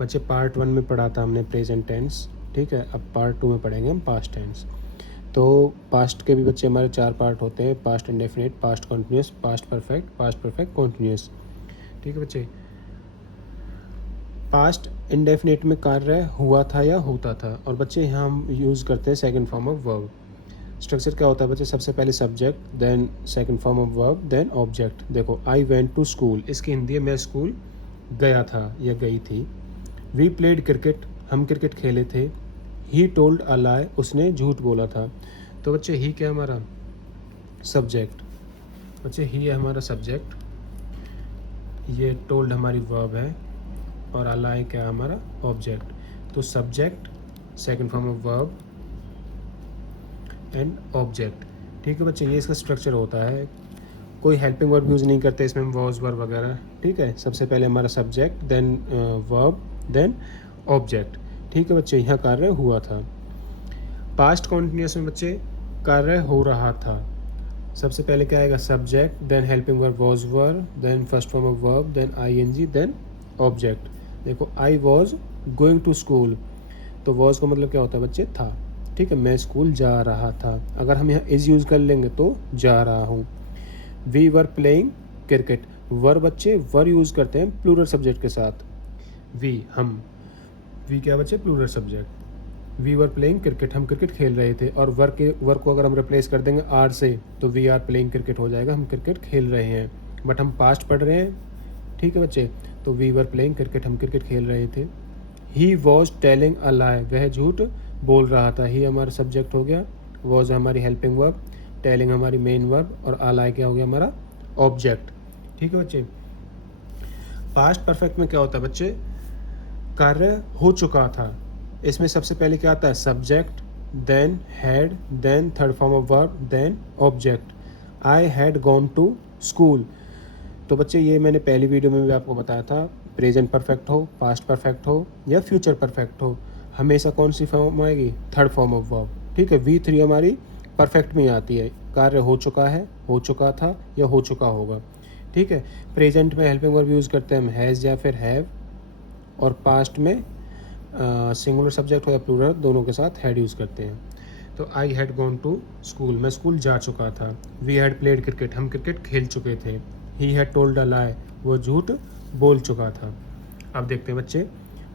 बच्चे पार्ट 1 में पढ़ा था हमने प्रेजेंट टेंस, ठीक है। अब पार्ट 2 में पढ़ेंगे हम पास्ट टेंस। तो पास्ट के भी बच्चे हमारे 4 पार्ट होते हैं, past indefinite, past continuous, past perfect continuous, ठीक है बच्चे। पास्ट इंडेफिनिट में कार्य हुआ था या होता था, और बच्चे यहाँ हम यूज़ करते हैं second form of verb. Structure क्या होता है बच्चे, सबसे पहले subject, then second form of verb, then object. देखो, आई वेंट टू स्कूल, इसकी हिंदी है मैं स्कूल गया था या गई थी। वी प्लेड क्रिकेट, हम क्रिकेट खेले थे। ही टोल्ड अ लाई, उसने झूठ बोला था। तो बच्चे ही क्या हमारा सब्जेक्ट, बच्चे ही है हमारा सब्जेक्ट, ये टोल्ड हमारी वर्ब है, और अ लाई क्या है हमारा ऑब्जेक्ट। तो subject, second form of verb and object, ठीक है बच्चे। ये इसका स्ट्रक्चर होता है। कोई हेल्पिंग वर्ब यूज़ नहीं करते इसमें, वॉज वर्ब वगैरह, ठीक है। सबसे पहले हमारा subject, then verb, then object, ठीक है बच्चे। यहाँ कार्य हुआ था। पास्ट कॉन्टिन्यूस में बच्चे कार्य हो रहा था। सबसे पहले क्या आएगा, subject, then helping verb was verb, then first form of verb, then ING, then object. देखो, I was going to school, तो वॉज का मतलब क्या होता है बच्चे, था, ठीक है। मैं स्कूल जा रहा था। अगर हम यहाँ इज यूज़ कर लेंगे तो जा रहा हूँ। वी वर प्लेइंग क्रिकेट, वर बच्चे वर यूज़ करते हैं प्लूरल सब्जेक्ट के साथ। वी, हम, वी क्या बच्चे, plural subject. We were playing cricket, हम क्रिकेट खेल रहे थे। और वर्क को अगर हम रिप्लेस कर देंगे आर से, तो वी आर प्लेइंग क्रिकेट हो जाएगा, हम क्रिकेट खेल रहे हैं। बट हम पास्ट पढ़ रहे हैं, ठीक है बच्चे। तो वी वर प्लेइंग क्रिकेट, हम क्रिकेट खेल रहे थे। ही वॉज टेलिंग अ लाई, वह झूठ बोल रहा था। ही हमारा सब्जेक्ट हो गया, वॉज हमारी हेल्पिंग वर्ब, टेलिंग हमारी मेन वर्ब, और अ लाई क्या हो गया हमारा ऑब्जेक्ट, ठीक है बच्चे। पास्ट परफेक्ट में क्या होता है बच्चे, कार्य हो चुका था। इसमें सबसे पहले क्या आता है, subject, then had, then third form of verb, then object. I had gone to school, तो बच्चे ये मैंने पहली वीडियो में भी आपको बताया था, प्रेजेंट परफेक्ट हो, पास्ट परफेक्ट हो या फ्यूचर परफेक्ट हो, हमेशा कौन सी फॉर्म आएगी, थर्ड फॉर्म ऑफ वर्ब, ठीक है। V3 हमारी परफेक्ट में आती है, कार्य हो चुका है, हो चुका था या हो चुका होगा, ठीक है। प्रेजेंट में हेल्पिंग वर्ब यूज़ करते हैं हम हैज़ या फिर हैव, और पास्ट में सिंगुलर सब्जेक्ट हो या प्लूरल, दोनों के साथ हैड यूज़ करते हैं। तो I had gone to school, मैं स्कूल जा चुका था। वी हैड प्लेड क्रिकेट, हम क्रिकेट खेल चुके थे। ही हैड टोल्ड अ लाई, वो झूठ बोल चुका था। अब देखते हैं बच्चे,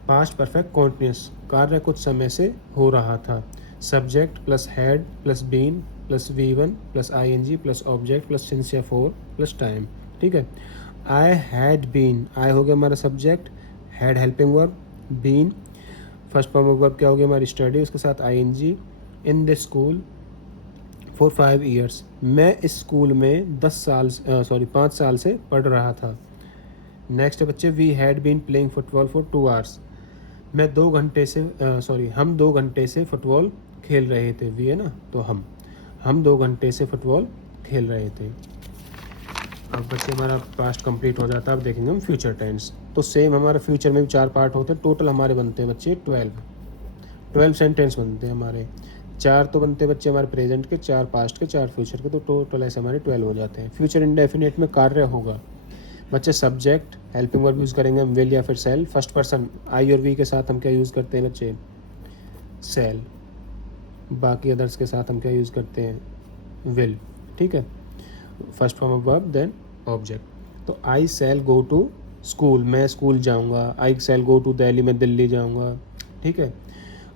पास्ट परफेक्ट कॉन्टिन्यूस, कार्य कुछ समय से हो रहा था। Subject plus had plus been plus V1 plus ING plus object plus since या फॉर प्लस टाइम, ठीक है। आई हैड बीन, आई हो गया हमारा subject, had helping verb, been first form of verb क्या हो गया हमारी स्टडी, उसके साथ ING। In the school for 5 years, मैं इस स्कूल में 5 साल से पढ़ रहा था। नेक्स्ट बच्चे, we had been playing football for 2 hours, मैं 2 घंटे से हम 2 घंटे से फुटबॉल खेल रहे थे। वी है ना, तो हम 2 घंटे से फुटबॉल खेल रहे थे। अब बच्चे हमारा पास्ट कंप्लीट हो जाता है। अब देखेंगे हम फ्यूचर टेंस। तो सेम हमारा फ्यूचर में भी 4 पार्ट होते हैं, टोटल हमारे बनते हैं बच्चे 12 सेंटेंस बनते हैं हमारे। 4 तो बनते हैं बच्चे हमारे प्रेजेंट के, 4 पास्ट के, 4 फ्यूचर के, तो टोटल ऐसे हमारे 12 हो जाते हैं। फ्यूचर इंडेफिनिट में कार्य होगा बच्चे, सब्जेक्ट, हेल्पिंग वर्ब यूज़ करेंगे हम विल या फिर सेल। फर्स्ट पर्सन आई और वी के साथ हम क्या यूज़ करते हैं बच्चे, सेल। बाकी अदर्स के साथ हम क्या यूज़ करते हैं, विल, ठीक है। First form of verb, then object. तो I shall go to school, मैं स्कूल जाऊंगा। I shall go to Delhi, मैं दिल्ली जाऊंगा, ठीक है।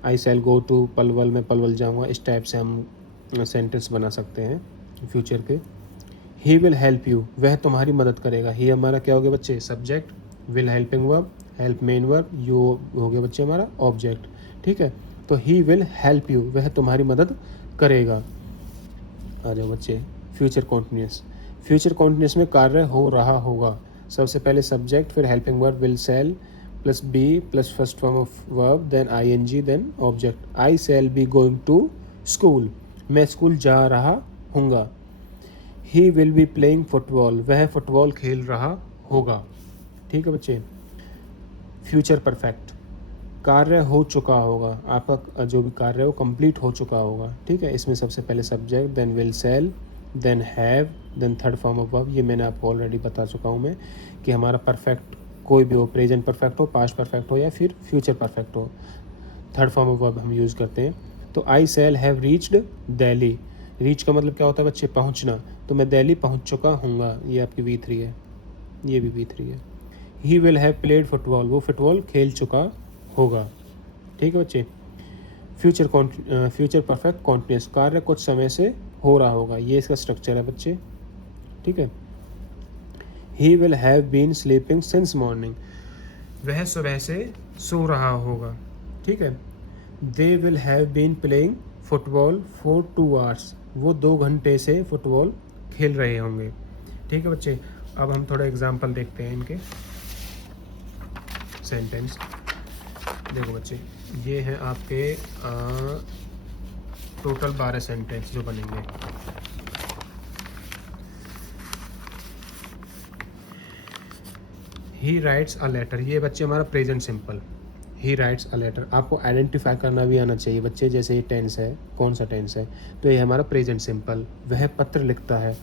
I shall go to Palwal, मैं पलवल जाऊंगा। इस टाइप से हम सेंटेंस बना सकते हैं फ्यूचर के। ही विल हेल्प यू, वह तुम्हारी मदद करेगा। ही हमारा क्या हो गया बच्चे, subject, will helping verb, help main verb, you हो गया बच्चे हमारा ऑब्जेक्ट, ठीक है। तो ही विल हेल्प यू, वह तुम्हारी मदद करेगा। आ जाओ बच्चे, फ्यूचर कॉन्टिन्यूस। फ्यूचर कॉन्टिन्यूस में कार्य हो रहा होगा। सबसे पहले सब्जेक्ट, फिर helping verb will shall plus be plus first form of verb, then ING, then object. I shall be going to school, मैं स्कूल जा रहा हूँगा। He will be playing football, वह फुटबॉल खेल रहा होगा, ठीक है बच्चे। फ्यूचर परफेक्ट, कार्य हो चुका होगा, आपका जो भी कार्य है वो कंप्लीट हो चुका होगा, ठीक है। इसमें सबसे पहले subject, then will shall, then have, then third form of verb. ये मैंने आपको ऑलरेडी बता चुका हूँ मैं कि हमारा परफेक्ट कोई भी हो, प्रेजेंट परफेक्ट हो, पास्ट परफेक्ट हो या फिर फ्यूचर परफेक्ट हो, थर्ड फॉर्म ऑफ वर्ब हम यूज़ करते हैं। तो I shall have reached Delhi. Reach का मतलब क्या होता है बच्चे? पहुंचना। तो मैं दिल्ली पहुंच चुका हूँगा, ये आपकी V3 है, ये भी V3 है। He will have played football, वो फुटबॉल खेल चुका होगा। ठीक है बच्चे। फ्यूचर परफेक्ट कॉन्टिन्यूस, कार्य कुछ समय से हो रहा होगा, ये इसका स्ट्रक्चर है बच्चे। ठीक है। He will have been sleeping since morning, वह सुबह से सो रहा होगा। ठीक है। They will have been playing football for 2 hours, वो 2 घंटे से फुटबॉल खेल रहे होंगे। ठीक है बच्चे। अब हम थोड़ा एग्जाम्पल देखते हैं इनके सेंटेंस। देखो बच्चे, ये हैं आपके टोटल 12 सेंटेंस जो बनेंगे। ही राइट्स अ लेटर, ये बच्चे हमारा present simple. He writes a letter, आपको आइडेंटिफाई करना भी आना चाहिए बच्चे, जैसे ये टेंस है, कौन सा टेंस है, तो ये हमारा प्रेजेंट सिंपल। वह पत्र लिखता है,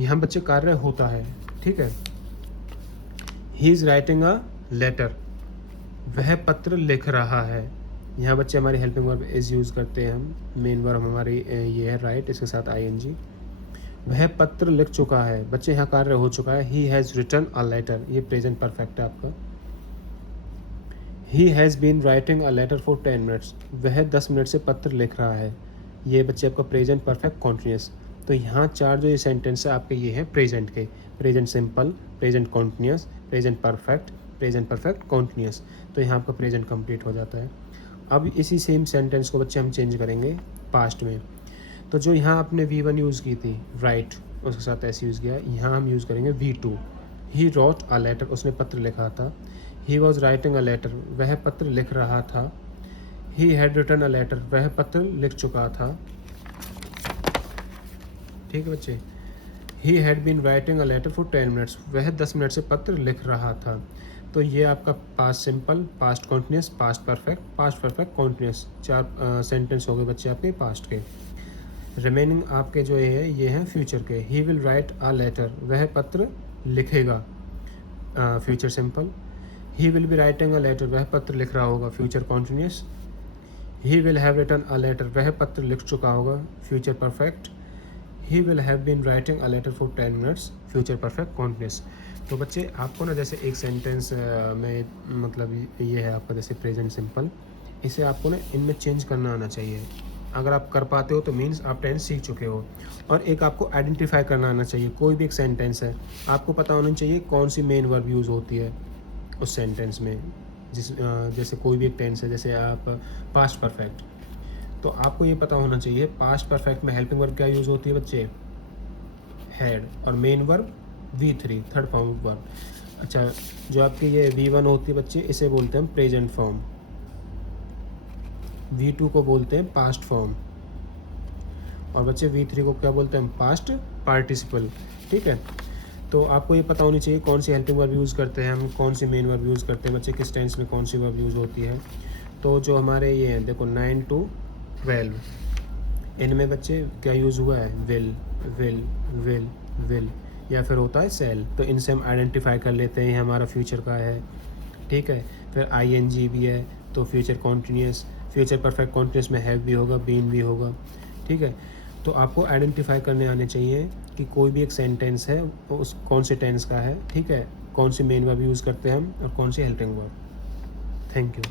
यहाँ बच्चे कार्य होता है। ठीक है। He is writing a letter, वह पत्र लिख रहा है। यहाँ बच्चे हमारी हेल्पिंग वर्ब इज़ यूज़ करते हैं हम। मेन वर्ब हमारी ये है राइट, इसके साथ ING। वह पत्र लिख चुका है, बच्चे यहाँ कार्य हो चुका है। He has written a letter, ये प्रेजेंट परफेक्ट है आपका। He has been writing a letter for 10 minutes, वह 10 मिनट से पत्र लिख रहा है, ये बच्चे आपका प्रेजेंट परफेक्ट कॉन्टिन्यूस। तो यहाँ 4 जो ये सेंटेंस है आपके, ये हैं प्रेजेंट के। Present simple, present continuous, present perfect continuous. तो यहाँ आपका प्रेजेंट कंप्लीट हो जाता है। अब इसी सेम सेंटेंस को बच्चे हम चेंज करेंगे पास्ट में। तो जो यहाँ आपने V1 यूज़ की थी, राइट, उसके साथ ऐसे यूज़ किया, यहाँ हम यूज़ करेंगे V2। He wrote a letter, उसने पत्र लिखा था। He was writing a letter, वह पत्र लिख रहा था। He had written a letter, वह पत्र लिख चुका था। ठीक है बच्चे। He had been writing a letter for 10 minutes, वह 10 मिनट से पत्र लिख रहा था। तो ये आपका past simple, past continuous, past perfect continuous, 4 sentence हो गए बच्चे आपके पास्ट के। रिमेनिंग आपके जो ये हैं फ्यूचर के। He will write a letter, वह पत्र लिखेगा, future simple. He will be writing a letter, वह पत्र लिख रहा होगा, future continuous. He will have written a letter, वह पत्र लिख चुका होगा, future perfect. He will have been writing a letter for 10 minutes, future perfect continuous. तो बच्चे आपको ना जैसे एक सेंटेंस में मतलब ये है आपका जैसे प्रेजेंट सिंपल, इसे आपको ना इनमें चेंज करना आना चाहिए। अगर आप कर पाते हो तो मीन्स आप टेंस सीख चुके हो। और एक आपको आइडेंटिफाई करना आना चाहिए, कोई भी एक सेंटेंस है आपको पता होना चाहिए कौन सी मेन वर्ब यूज़ होती है उस सेंटेंस में। जैसे कोई भी एक टेंस है, जैसे आप पास्ट परफेक्ट, तो आपको ये पता होना चाहिए पास्ट परफेक्ट में हेल्पिंग वर्ब क्या यूज़ होती है बच्चे? हैड। और main verb V3, third form of verb. अच्छा, जो आपकी ये V1 होती है बच्चे, इसे बोलते हैं हम प्रेजेंट फॉर्म। V2 को बोलते हैं पास्ट फॉर्म। और बच्चे V3 को क्या बोलते हैं हम? Past participle. ठीक है। तो आपको ये पता होनी चाहिए कौन सी हेल्पिंग वर्ब यूज़ करते हैं हम, कौन सी मेन वर्ब यूज़ करते हैं बच्चे, किस टेंस में कौन सी वर्ब यूज़ होती है। तो जो हमारे ये हैं देखो 9 to 12, इनमें बच्चे क्या यूज़ हुआ है? विल या फिर होता है सेल। तो इनसे हम आइडेंटिफाई कर लेते हैं ये हमारा फ्यूचर का है। ठीक है। फिर ING भी है, तो future continuous, future perfect continuous में हैव भी होगा, बीन भी होगा। ठीक है। तो आपको आइडेंटिफाई करने आने चाहिए कि कोई भी एक सेंटेंस है उस कौन से टेंस का है। ठीक है। कौन सी मेन वर्ब यूज़ करते हैं हम और कौन सी हेल्पिंग वर्ब। Thank you.